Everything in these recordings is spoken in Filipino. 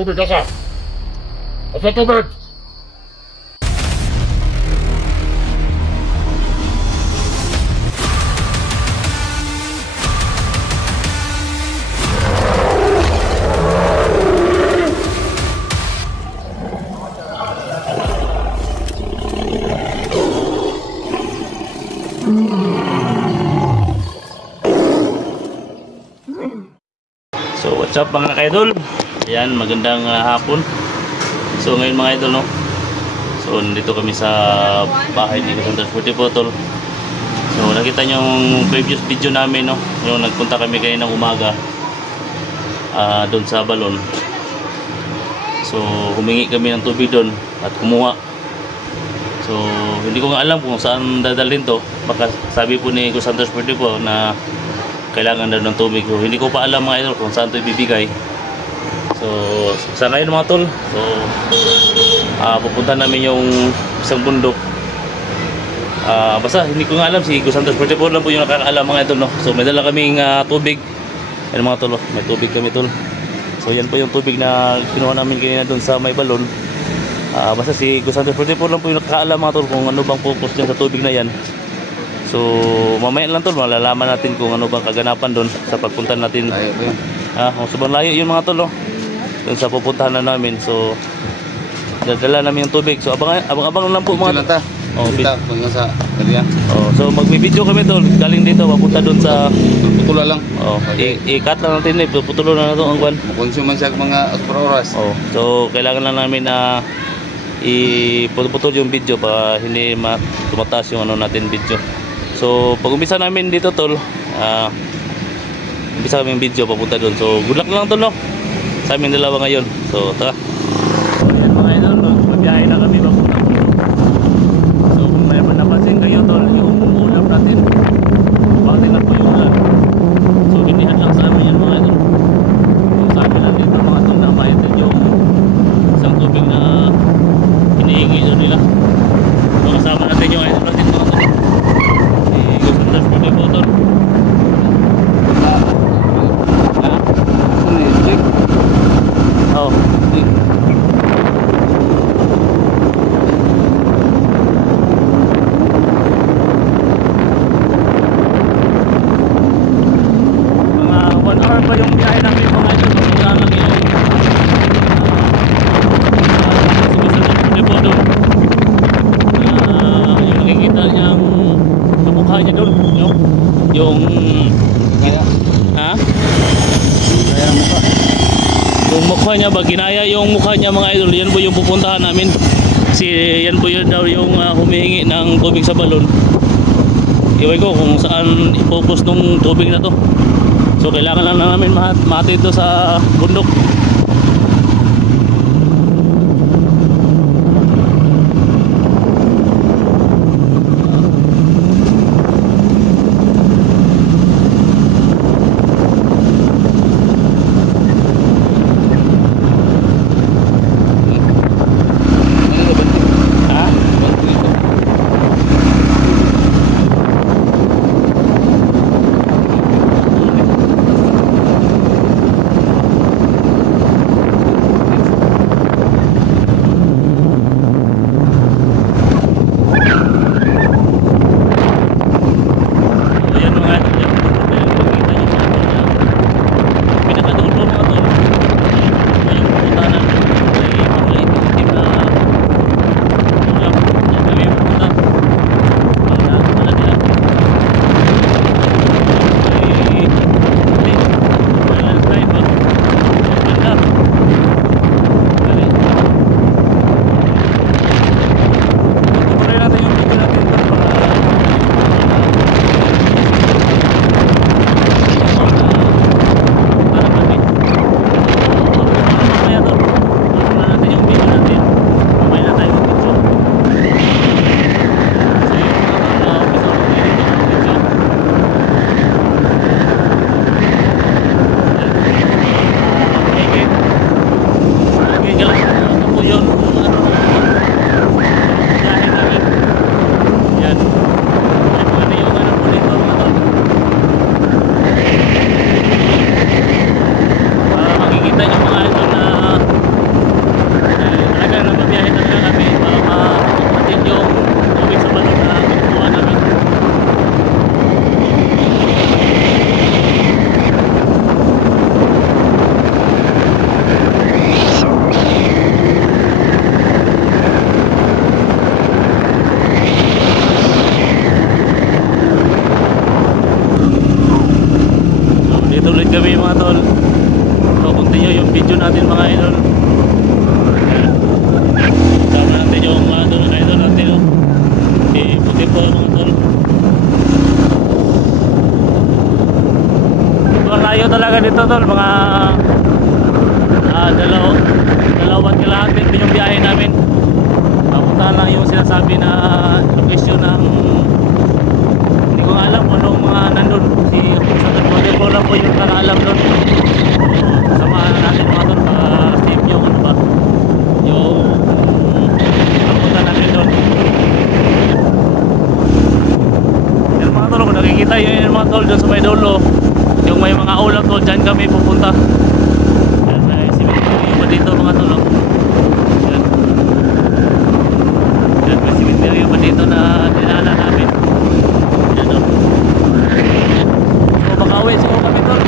Tubig, asa? Asa tubig? So what's up mga ka-idol? Ayan, magandang hapon. So ngayon mga idol, no? So nandito kami sa bahay ni Cassandra Sporty Photo. So nakita nyo yung previous video namin, no? Yung nagpunta kami kaninang umaga doon sa balon. So humingi kami ng tubig doon at kumuha. So hindi ko nga alam kung saan dadalhin to. Baka sabi po ni Cassandra Sporty po na kailangan daw ng tubig. So hindi ko pa alam mga idol kung saan to ibibigay. So sa ngayon mga tol, so pupunta namin yung isang bundok. Basta hindi ko nga alam, si Cassandra Sporty po lang po yung nakakaalam mga idol, no? So may dala kaming tubig. Yan mga tol, may tubig kami tol. So yan po yung tubig na kinuha namin kanina doon sa may balon. Basta si Cassandra Sporty po lang po yung nakakaalam mga tol kung ano bang purpose dyan sa tubig na yan. So mamaya lang tol, malalaman natin kung ano bang kaganapan doon sa pagpunta natin. Kung sobrang layo yung mga tol, no? Doon sa pupuntahan na namin. So dadala namin yung tubig. So abang lang po mga tol. Kita sa area. So magbibideo kami tol, galing dito papunta doon sa putula lang. I-cut lang natin, putulo na nato ang kwan. Makonsuman siya mga oras. So kailangan lang namin na iputol yung video para hindi tumataas yung ano natin video. So pag umpisa namin dito tol, umpisa kami yung video papunta doon. So good luck lang tol, no? Sa aming dalawa ngayon. So tara. Ayan mga idol, magbiyahe na kami papunta. So kung may napansin kayo tol, yung ulap natin, bakit na po yung ulan. So hindihan lang sa amin yan mga idol. So sa amin lang dito mga tol na maitin yung isang tubig na hinihingi doon nila. So kasama natin yung idol natin mga tol. Cassandra Sporty Photo. Mga 1 hour pa yung biyahe namin mga idol. Kaya lang yung Sporty Photo. Yung nakikita niyang mukha niya doon, yung yung mukha niya ba, ginaya yung mukha niya mga idol. Yan po yung pupuntahan namin. Kasi yan po yun daw yung humihingi ng tubig sa balon. Iwan ko kung saan i-focus nung tubig na to. So kailangan lang namin matid to sa bundok. natin mga idol. Ayan. Tama natin yung mga idol natin. Oh. Puti po mga tol. Layo talaga dito tol, mga dalawang kilometer din yung biyahe namin. Papuntahan lang yung sinasabi na location ng hindi ko nga alam kung anong mga nandun. Si Saturday po lang po yung nakaalam doon. Samahan na natin mga tol para save yung ano ba yung papunta namin doon. Yan mga tol, kung nakikita yun mga tol dyan sa may dulo, yung may mga ulap tol, dyan kami pupunta. Yan, may cemetery pa dito mga tol. Yan. Yan, may cemetery pa dito na dinala namin. Yan o. So makauwi siguro kami tol,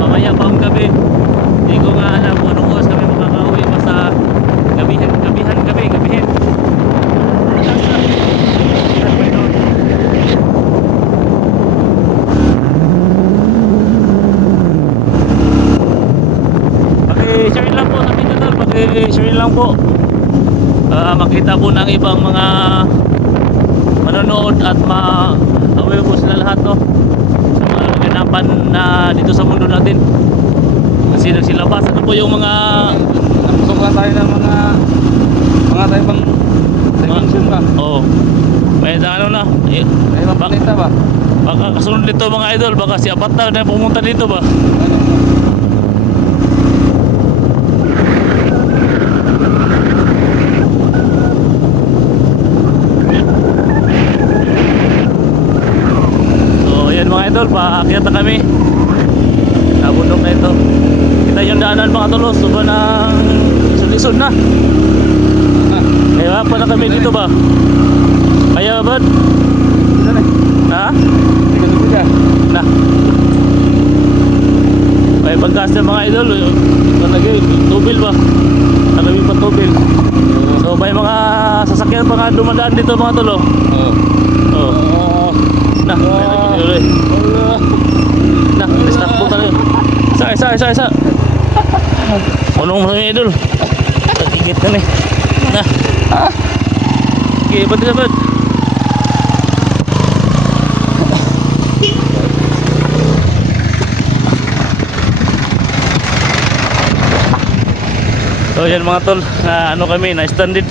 mamaya pa ang gabi. Hindi ko nga alam kung anong oras kami makakauwi, basta gabihan kami. Yan pa yun. Share lang po sa video tol, paki-share lang po. Makita po ng ibang mga manonood at ma-aware po sila lahat no sa mga ganapan na dito sa mundo natin. Kasi nagsilabas ano po yung mga Napusukan tayo ng mga taibang dimension ba? Oo. May ano na Taibang planeta ba? baka kasunod dito mga idol, baka si Avatar na pumunta dito ba. Ano? Mga idol, paakyat na kami. Nabundok na ito. Kita yung daanan mga tol, sobrang ng lisod na. Kaya pa na kami dito ba? Kaya ba? Ha? Na. May pagkas na mga idol. Lagi, tubil ba? Nagawin pa tubil. So may mga sasakyan pa nga dumadaan dito mga tol. Nah, nah, start po tayo. Isa. Unong mga idol. Tagigit ka nih. Nah. Okay, dapat. So yan mga tol, na ano kami, na standard.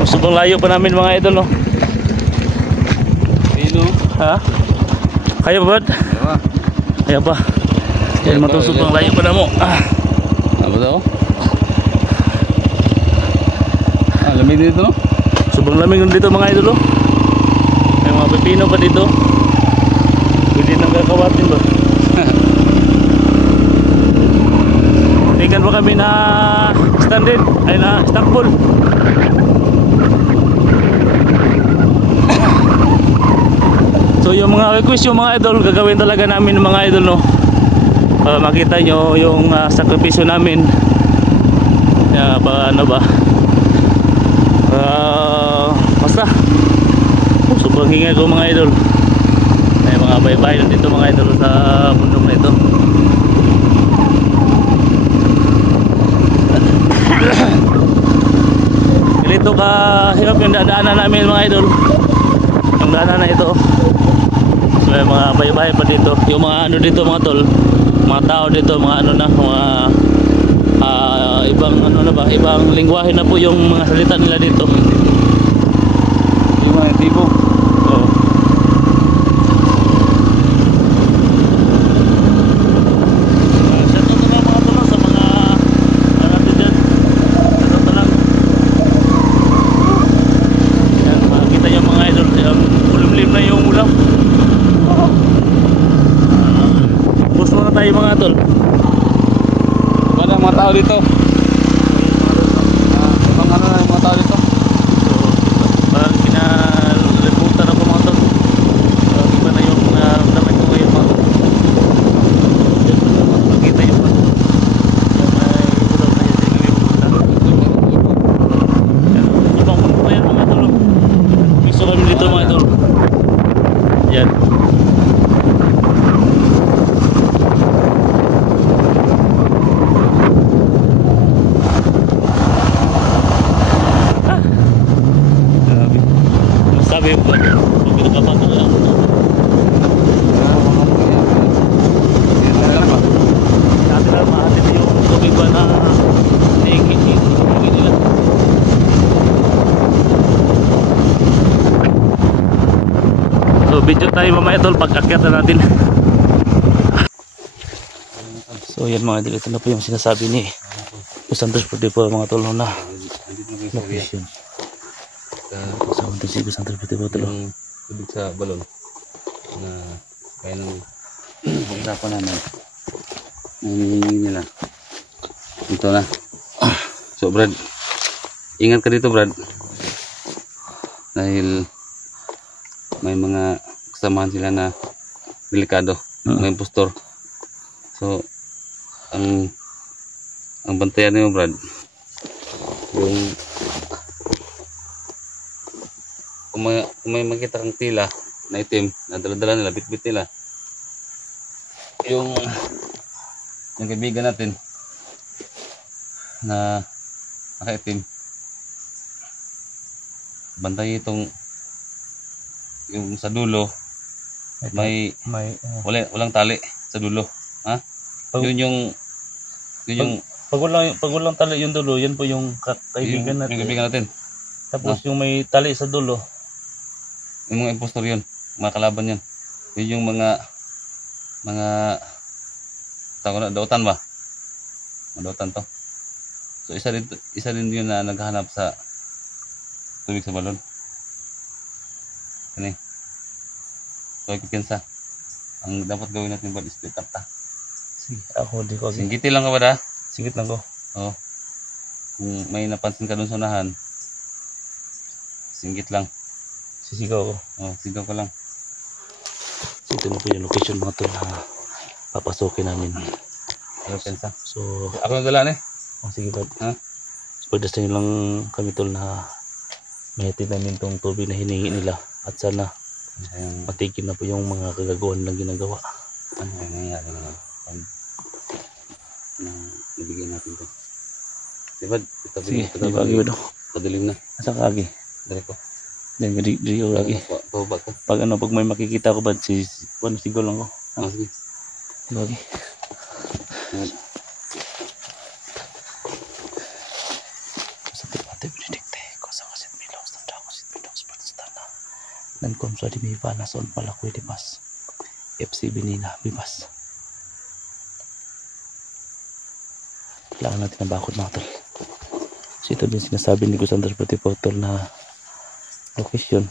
Sobrang layo pa namin mga idol no. Sino? Ha? Kaya ba? Kaya pa. Yan mga tol, sobrang layo pa na mo. Apa daw? Lamig dito no? Sobrang lamig dito mga idol no. May mga pepino pa dito. Pwede nang kakawatin ba? Tingnan pa kami na standard ay na Istanbul. So yung mga request yung mga idol, gagawin talaga namin mga idol no. Makita nyo yung sakripisyo namin. Ano ba? Basta sobrang hinga ko mga idol. May mga baybay dito mga idol sa bundok na ito. Ganito ka hirap yung dadaanan namin mga idol. Yung daanan na ito. So may mga baybay pa dito. Yung mga ano dito mga tol, mga tao dito, mga ano na, mga ibang ano na ba, ibang lingwahe na po yung mga salita nila dito. Yung mga tipo. Oh. Shoutout na mga tol sa mga natin dyan. Shoutout na lang. Yan, makikita yung mga idol, yung ulim-lim na yung ulam. Bus muna tayo mga tol. Wala mga tao dito. Mga ano na yung mga tao dito. So, parang kinalimutan ako mga tol. Iba na yung naramdaman ko ngayon mga tol. Makita yung mga tol. Yung may ulam na yun yung ibang mundo yan mga tol. Gusto kami dito mga tol. Yan. sinasabi ko. Pag pinagkapatan na lang. Dati lang mahatid yung tubig ba na nakikit yung tubig nila. So video tayo mamaya tol pag akyat na natin. So yan mga idol, ito na po yung sinasabi ni Santos Puti po mga tol na location. Sa si Santos Puti po tol. Yung tubig sa balon na kaya nang pag-usapan namin. Nangingi nila. Ito na. So Brad, ingat ka dito Brad. Dahil may mga kasamahan sila na delikado, mga impostor. So ang bantayan niyo Brad, yung kung may makita kang tila na itim na dala-dala nila, bit-bit nila, yung kaibigan natin na nakaitim, bantay itong yung sa dulo may walang tali sa dulo, ha? Yun yung pag walang tali yung dulo, yan po yung kaibigan natin. Yung kaibigan natin. Tapos yung may tali sa dulo, yung mga impostor yun, mga kalaban yun. Yun yung mga tawag na dautan ba? Mga dautan to. So isa din yun na naghahanap sa tubig sa balon. Ano? So ikikinsa. Ang dapat gawin natin ba is split up ta. sige, ako di ko. Singgiti lang ka ba da? Singit lang ko. Oo. Kung may napansin ka dun sa unahan, singgit lang. Sisigaw ko. Oh, sigaw ka lang. So ito na po yung location mga tol na papasukin namin. Ikikinsa. So Ako nagdala sige ba? Ha? So pagdastan nyo lang kami tol na mahatid namin itong tubig na hiningi nila. At sana Ayun. matigil na po yung mga kagagawan ng ginagawa. Ano yung nangyayari na pag nabigyan natin to. Diba? Sige, di ba agi ba? Padilim na. Asa ka agi? Dari ko. Then di agi. Pababa ko. Pag may makikita ko ba sigaw lang ko. Ah, sige. Di ba agi? Dan komsa di miba na son palakwi di mas FC Benina bibas. Kailangan natin na bakod mga tol. So ito din sinasabi ni Santos Puti po tol na location.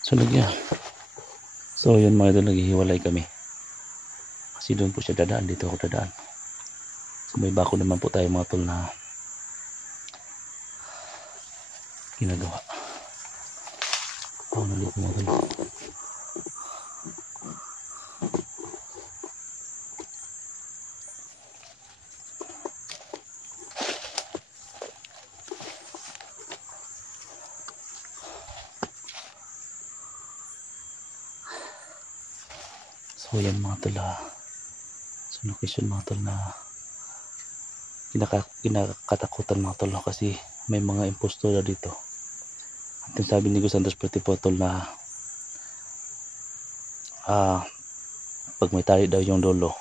So nagyan. So yun mga tol, naghihiwalay kami. Kasi doon po siya dadaan, dito ako dadaan. So may bako naman po tayo mga tol na ginagawa. Ako nalit mga tol. So yan mga tol, so location mga tol na kinakatakutan mga tol kasi may mga impostor dito. At yung sabi ni Santos Puti po tol na pag may tali daw yung dulo,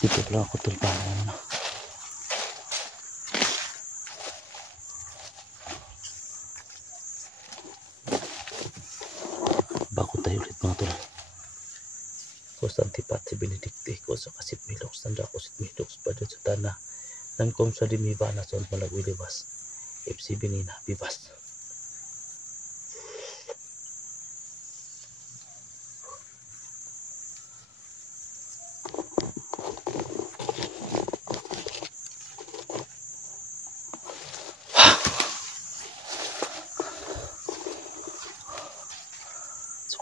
dito pala ako tol paano na. Bago tayo ulit mga tol. Kusang tipat si Benedicte ko sa kasit miloks tanda ko sit miloks pada sa tanah dan kom sa dimiba na son malagwi libas FC Benina bibas.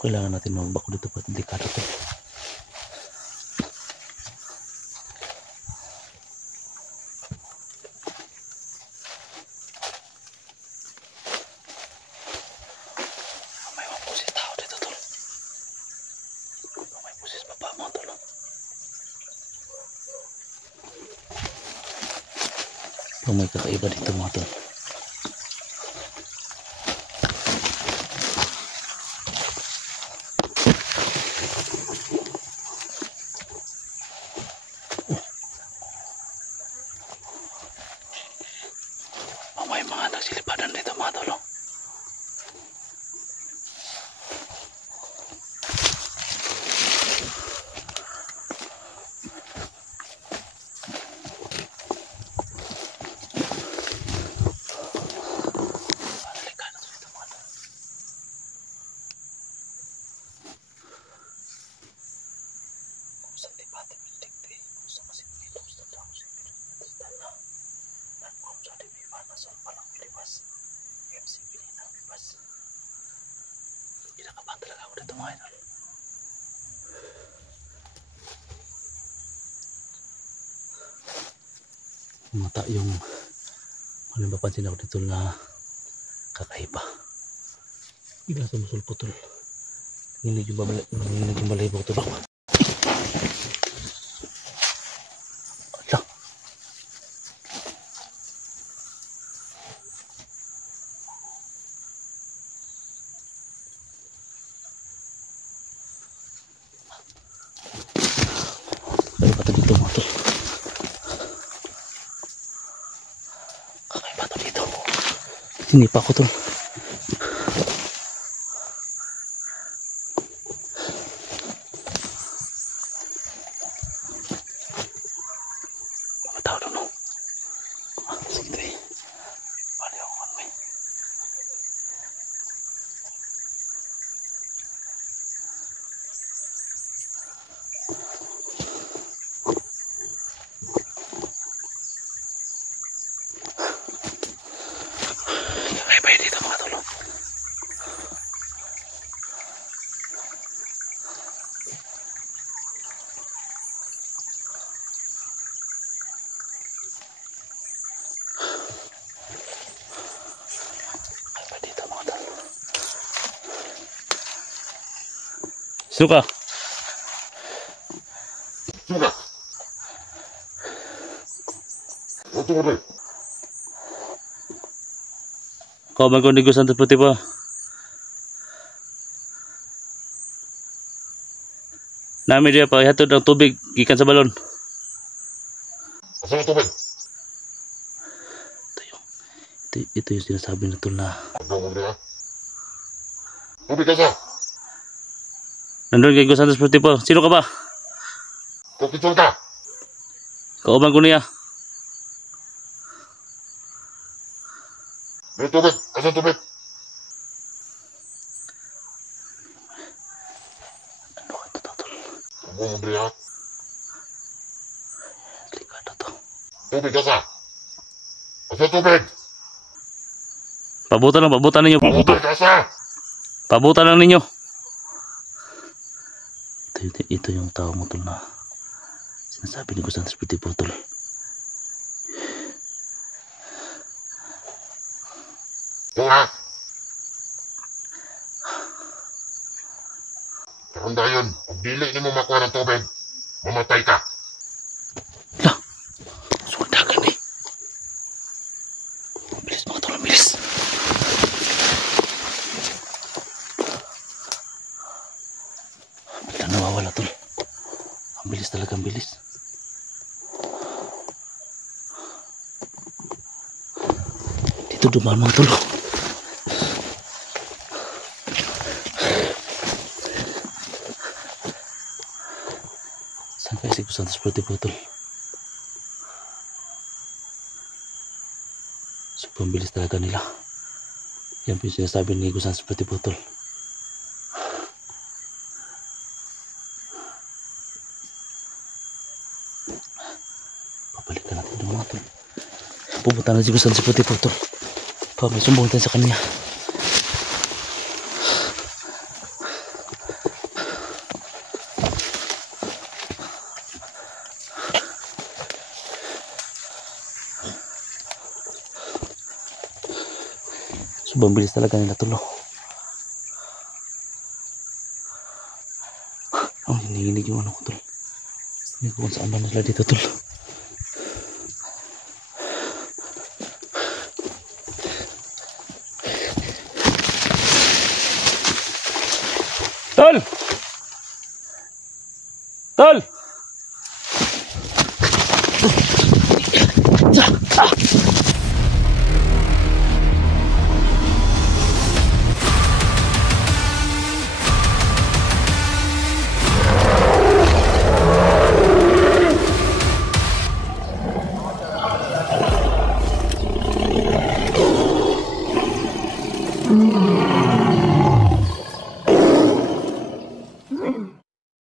Kailangan natin magbako dito pa delikado to. Oh, may kakaiba dito mga tol. Oh, may mga nagsilipadan dito mga tol. Kinakabahan talaga ako dito mga idol. Mata yung ano mapapansin ako dito na kakaiba. Bigla sumusulpot tol. Nanginig yung balahibo tol. Ala. Kaya ba ito dito mga tol? Kakaiba ito dito. Sinipa ko tol. Mga tao doon no? Sige tayo. Bali ako man may. Kakaiba yun dito mga tol. Kakaiba dito mga tol. Suka. Suka. Ito rin. Kau bang kau Negros Santos Putih pa? Nami dia pa ihatod ang tubig gikan sa balon. Asa na tubig? Ito yung sinasabi na tol na Agdaw mo niya. Tubig ka sa. nandun kay Negros Santos Putih pa. Sino ka ba? Kukitol ka. Kau bang ko niya? May tubig. Asa tubig? Ano ka to tol? Agdaw mo niya. Delikado to. Tubig ka sa. Asa tubig? Pabutan ninyo. Tubig ka sa. Pabutan lang ninyo. Ito yung tao mo tol na sinasabi ni Negros Santos Putih po tol. Nga. Karanda yun. Kung dili ni mo makuha ng tubig, mamatay ka. Lah, sundagan eh. Bilis mga tol, bilis. Bigla nawawala tol. Ang bilis talaga, ang bilis. Dito dumaan mga tol. Saan kaya si Negros Santos Putih po tol? Sobrang bilis talaga nila. Yan po yung sinasabi ni Negros Santos Putih po tol. Babalikan natin yung mga tol. Pupunta na si Negros Santos Putih po tol. May sumbong tayo sa kanya. Sobrang bilis talaga nila tol. Oh, hinihinig yung ano ko tol. Hindi ko kung saan ba nila dito tol. Tol! Tol!